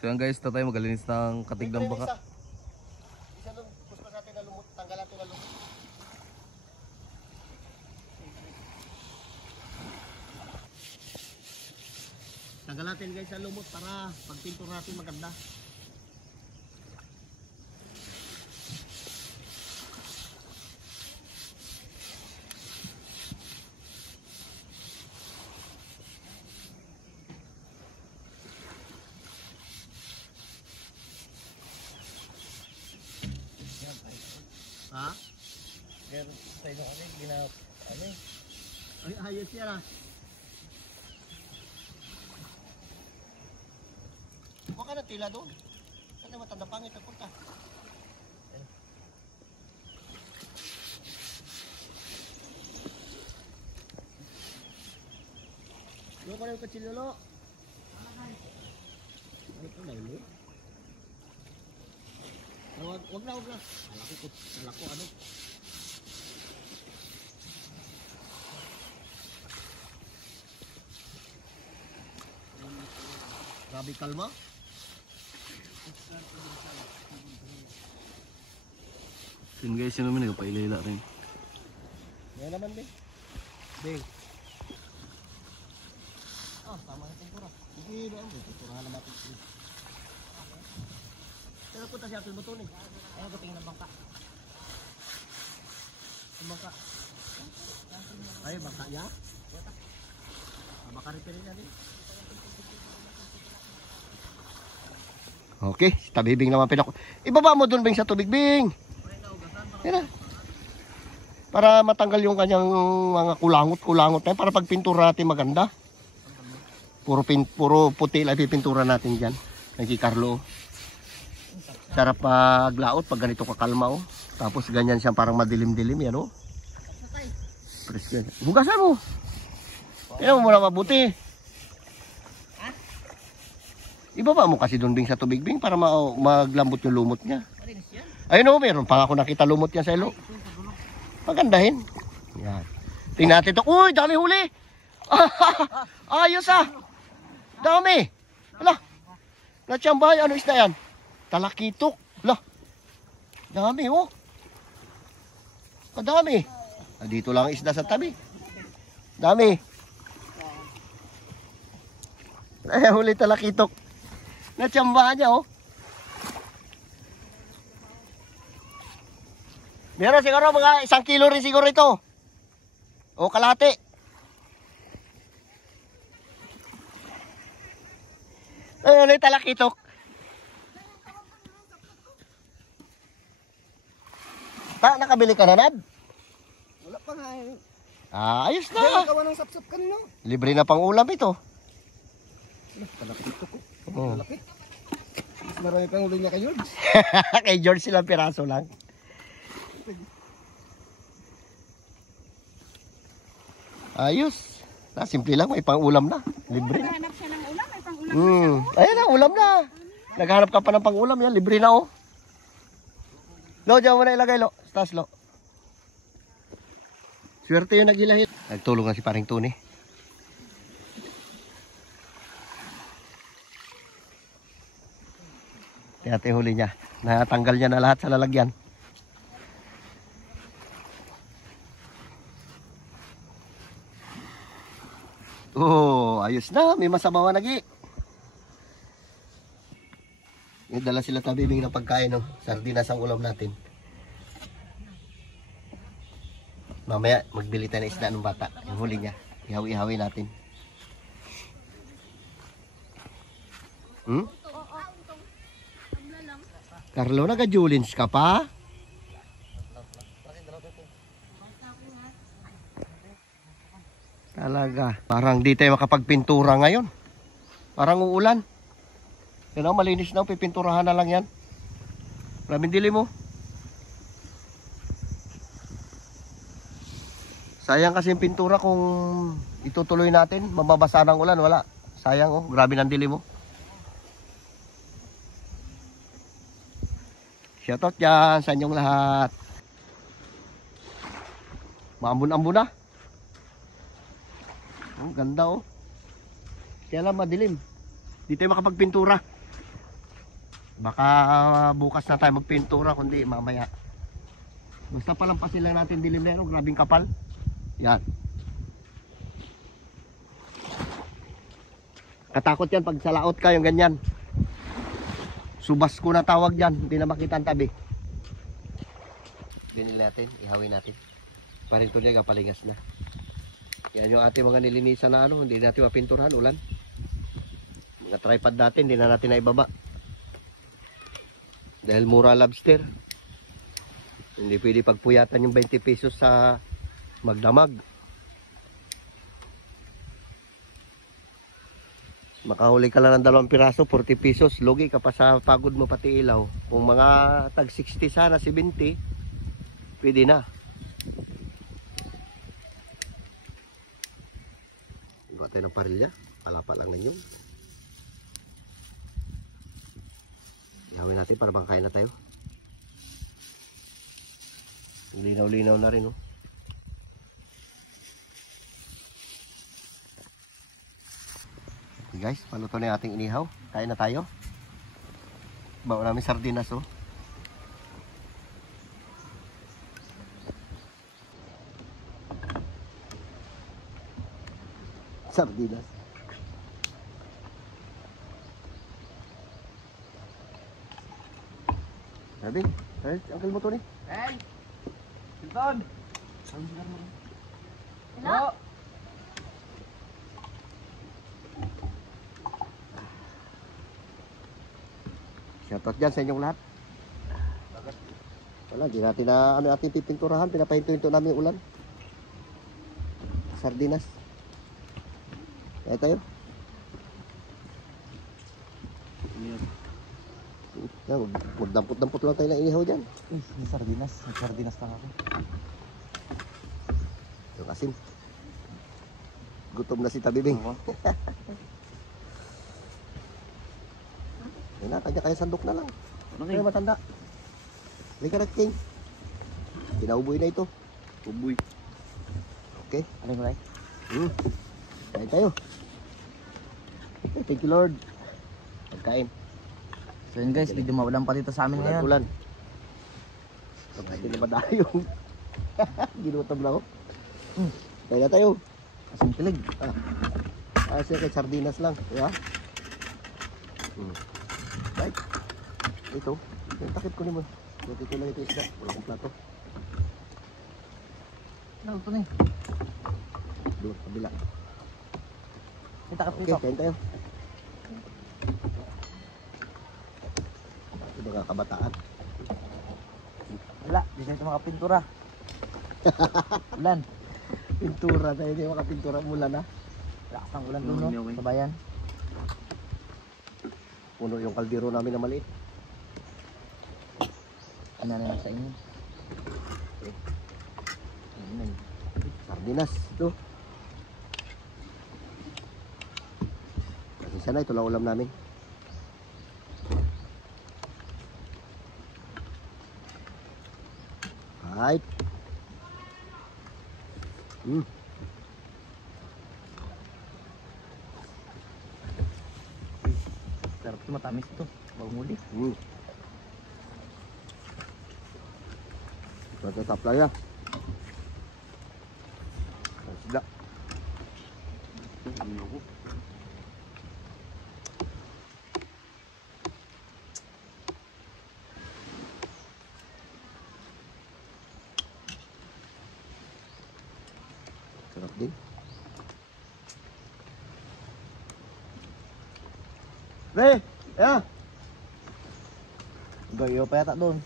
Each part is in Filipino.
So yan guys, tayo magalinis ng katig ng baka. Isa doon, push pa natin na lumot, tanggal natin na lumot. Tanggal natin guys sa lumot para pagpintur natin maganda. Ha? Pero tayo na kami, ano eh. Ay, ayos yan ah. Huwag ka na tila doon. Saan na matanda pangit ang punta? Doon ka na yung kutsilyo. Ano po na ulo? Wag na. Alako ano? Grabe kalma. Yun guys, yun naman nagpailila rin. Ngayon naman din. Ding. Tama na tempura. Sige, doon. Tempura na natin. Pero punta siya atin buto ni. Ayaw gating ng bangka. Ang bangka. Ay, bangka ya? Baka repair na din. Okay, tabi Bing naman pinako. Ibaba mo doon Bing sa tubig Bing. Yan na. Para matanggal yung kanyang mga kulangot na yan, para pag pintura natin maganda. Puro puti lang pipintura natin diyan. Kay Carlo. Sarap paglaot pag ganito kakalma oh. Tapos ganyan siya parang madilim-dilim yan oh. Presko. Hugasan mo. Yan mo muna mabuti. Ibaba mo kasi doon Bing sa tubig Bing para maglambot yung lumot niya. Ayun oh, meron pa ako nakita lumot yan sa ilo. Pagandahin. Yan. Tingnan natin ito. Uy, dami huli. Ayos ah. Dami. Ala. Natsambay, ano isda yan? Talakitok. Ala. Dami oh. Dami. Dito lang isda sa tabi. Dami. Ay, huli talakitok. Natsambahan niya oh. Meron siguro mga 1 kilo rin siguro ito. O kalahati. Ay, huli talakitok. Nakabili ka na, Nad? Wala pa nga eh. Ayos na. Kaya gawa ng sapsap kanino. Libre na pang ulam ito. Palapit ko. Oh. Palapit. Mas marami pang ulo niya kayo. Kay George silang piraso lang. Ayos. Simple lang, may pang-ulam na. Libre na. Naghahanap siya ng ulam, may pang-ulam na siya. Ayan na, ulam na. Naghahanap ka pa ng pang-ulam yan, libre na oh. Lo, dyan mo na ilagay lo. Stas lo. Swerte yung naghilahit. Nagtulong na si paring Tony. Tingnan huli niya. Natanggal niya na lahat sa lalagyan. Oh, ayos na. May masabawan lagi. May dala sila tabibing ng pagkain, no? Sardinas ang ulam natin. Mamaya, magbili tayo ng isda ng bata. Yung huli niya. Ihawi-ihawi natin. Carlo, nag-julins ka pa? Talaga. Parang di tayo makapagpintura ngayon. Parang uulan. Yan o, malinis na. Pipinturahan na lang yan. Maraming dilim mo. Sayang kasi yung pintura kung itutuloy natin. Mababasa ng ulan. Wala. Sayang oh. Grabe ng dilim mo. Shoutout dyan sa inyong lahat. Maambun-ambun na. Oh, ganda oh. Kaya lang madilim. Di tayo makapagpintura. Baka bukas na tayo magpintura, kundi mamaya. Basta palampasin lang natin dilim na yun, grabing kapal. Yan. Katakot yan pag sa laot ka, yung ganyan. Subas ko na tawag dyan, hindi na makita ang tabi. Binili natin, ihawin natin. Parinto niya, kapalingas na. Yan yung ating mga nilinisan na ano, hindi natin mapinturahan, ulan. Mga tripod natin, hindi na natin naibaba. Dahil mura lobster. Hindi pwede pagpuyatan yung 20 pesos sa magdamag. Makahuli ka lang ng 2 piraso, 40 pesos. Lugi ka pa sa pagod mo pati ilaw. Kung mga tag 60 sana, 70, pwede na. Iba tayo ng parilya. Palapa lang ninyo. Ihawin natin para bang kain na tayo. Linaw-linaw na rin, oh. Okay guys, paluto na yung ating inihaw. Kain na tayo. Bawa namin sardinas, oh. Sardinas. Sabi, uncle mo to ni. Hey! Hilton! Hello? Shoutout dyan sa inyong lahat. Wala, di natin na ano ating pipinturahan. Pinapahinto-hinto namin yung ulan. Sardinas. Kaya tayo. Magdampot-dampot lang tayo ng inihaw dyan. May sardinas. May sardinas lang ako. Yung asin. Gutom na si Tabibing. Yan na, kanya sandok na lang. Kaya matanda. Halika na, King. Pinauboy na ito. Uboy. Okay. Ano mo, Ray? Kain tayo. Thank you, Lord. Pagkain. So yun guys, medyo maulan pa dito sa amin ngayon. Ulan. Pagkain na ba tayo? Ginutom na ako. Kaya tayo. Asing kilig. Siya kay sardinas lang. Yeah? Right. Ito. Yung takip ko naman. Ito lang ito isda. Wala akong plato. Ano ito na eh? Doon, kabila. May takap Okay, dito. kain tayo. Ito mga kabataan. Wala, di na ito mga pintura. Ulan. Pintura tayo. Hindi makapintura mula na. Lakas ng ulan doon, no? Sa bayan. Puno yung kaldero namin na maliit. Ano na lang sa inyo? Sardinas. Ito. Kasi sana ito lang ulam namin. Right. Sarap ito, matamis ito. Bagong huli. Ito sa playa. Sida. Sarap din. Re! Yeah! Gayo pa yata doon.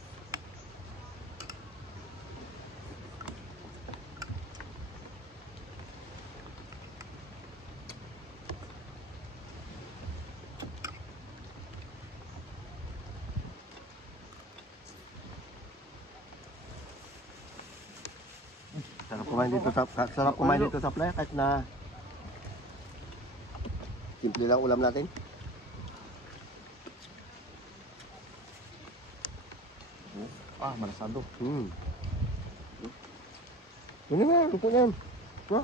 Sarap kumain dito sa playa kahit na simple lang ulam natin. Malasado. Ano na, luto na yan. Ha?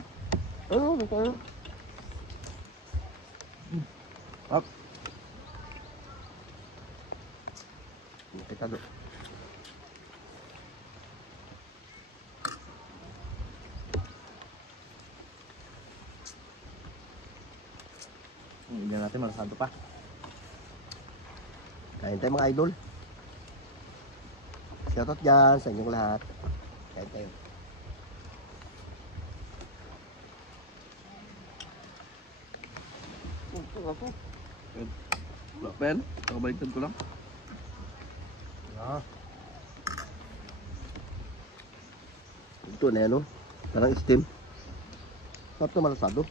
Ano, luto na. Ay, tado. Hindi natin malasado pa. Kain tayo mga idol. Shoutout dyan sa inyong lahat. Kain tayo. Wala pen. Nakabaliktad ko lang. Ah. Ito na yan, no? Parang steam. Sarap na malasado.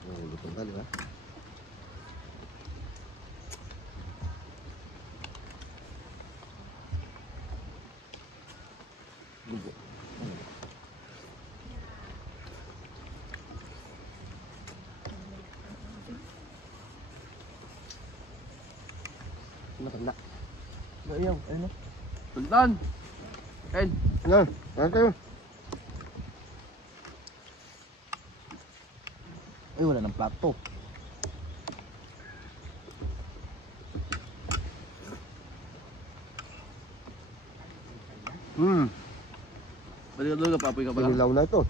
Lutong ka, di ba? Lugo. Nakanda. Ayaw, ano? Sultan! Ken! Yan, ano tayo? Ay, wala ng plato. Balik ka doon, kapapoy ka pala. Sinilaw na ito.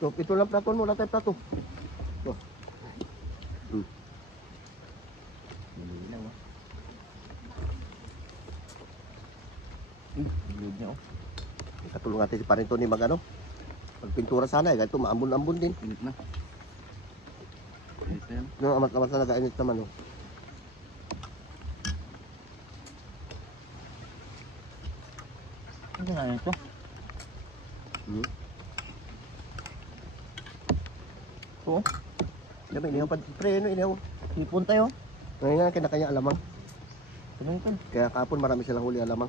So, ito lang plato mo, wala tayong plato. Ito. Malinaw ah. Bilog niya oh. Katulong natin si Parin Tony mag ano. Pagpintura sana, ganito maambon-ambon din. Init na. Init na yan. No, amat-amat na nag-ainit naman, oh. Ano nga ito? Oo. Diba, inihaw pa, pre, ano, inihaw. Hipon tayo. Ngayon nga, kinakanya alamang. Ano ito? Kaya kapon marami silang huli alamang.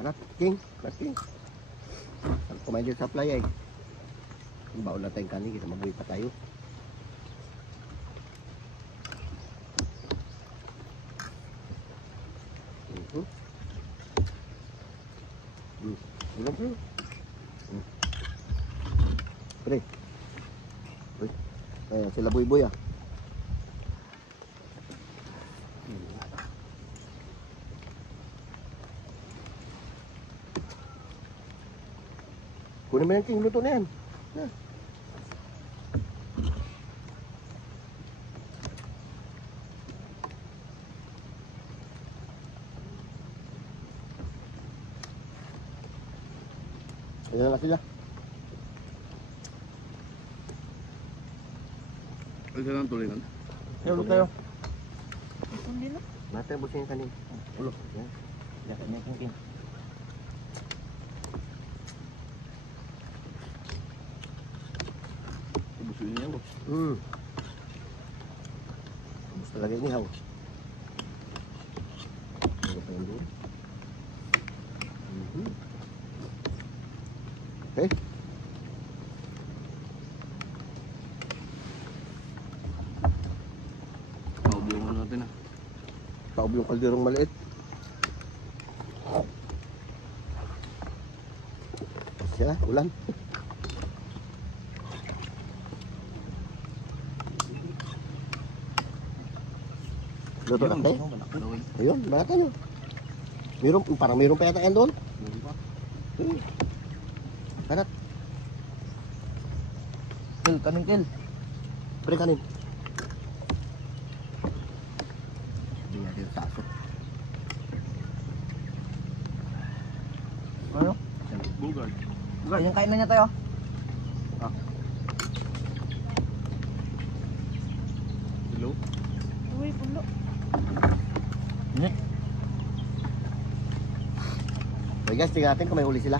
Anak, King, King. Kumain din sa playa eh. Ang baon na tayong kanin, kita mabuhay pa tayo. Ulam pre. Pre. Uy. Ayan, sila buy-buy ah. Kunin mo yan, King. Luto na yan. Ayan na sila. Ay, ka lang tuloy lang. Ulo tayo. Hindi na. Natin busin yung kanin. Ulo. Yan. Yakin niya king. Busuin niya ako. Gusto talaga inihaw. Ano pa yung doon? Okay. Paubuhan natin ah. Taob yung kalderong maliit. Siya, ulan. Luto na tayo. Laway. Ayun, bata nyo. Meron, parang meron pa yata yan doon. Karat, Kill, kaning kill. pre kanin. Hindi natin saso. Ano? Bugard. Yung kain na niya tayo. Hello? Uy, pulo. Hindi. Okay guys, tingnan natin kung may huli sila.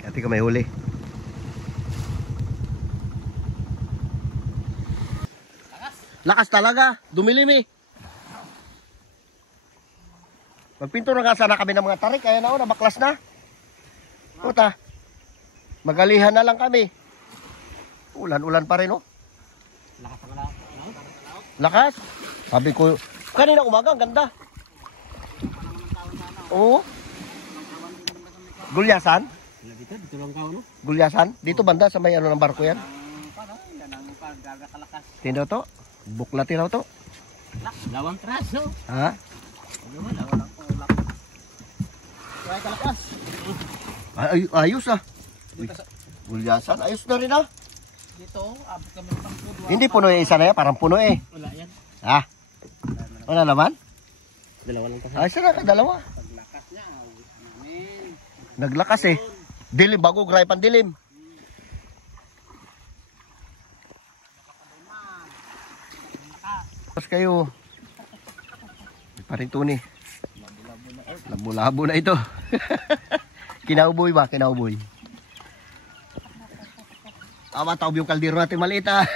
Tingnan kung may huli. Lakas talaga, dumilim eh. Magpinto na nga sana kami ng mga tarik. Ayan na, nabaklas na. Puta. Magalihan na lang kami. Ulan-ulan pa rin, oh. Lakas ang lakas. Lakas. Sabi ko, kanina umaga, ang ganda. Oo. Gulyasan? Dito lang ka, no? Gulyasan? Dito banda sa may ano ng barko yan? Yan ang paggagakalakas. Tino to? Buklatin raw to. Lawang traso. Ha? Lawang ko. Kaya kalakas. Ayos ah. Gulyasan, ayos na rin ah. Dito, abot kami ng pangko. Hindi puno yung isa na yan, parang puno eh. Wala yan. Ha? Wala naman? Dalawa lang kasi. Ayos na, dalawa. Paglakas niya, namin. Naglakas eh. Dilim, bago gray pan dilim. Tapos kayo. Paring tuni. Labo-labo na ito. Kinauboy ba? Kinauboy. Tama, taob yung kaldero natin maliit ah.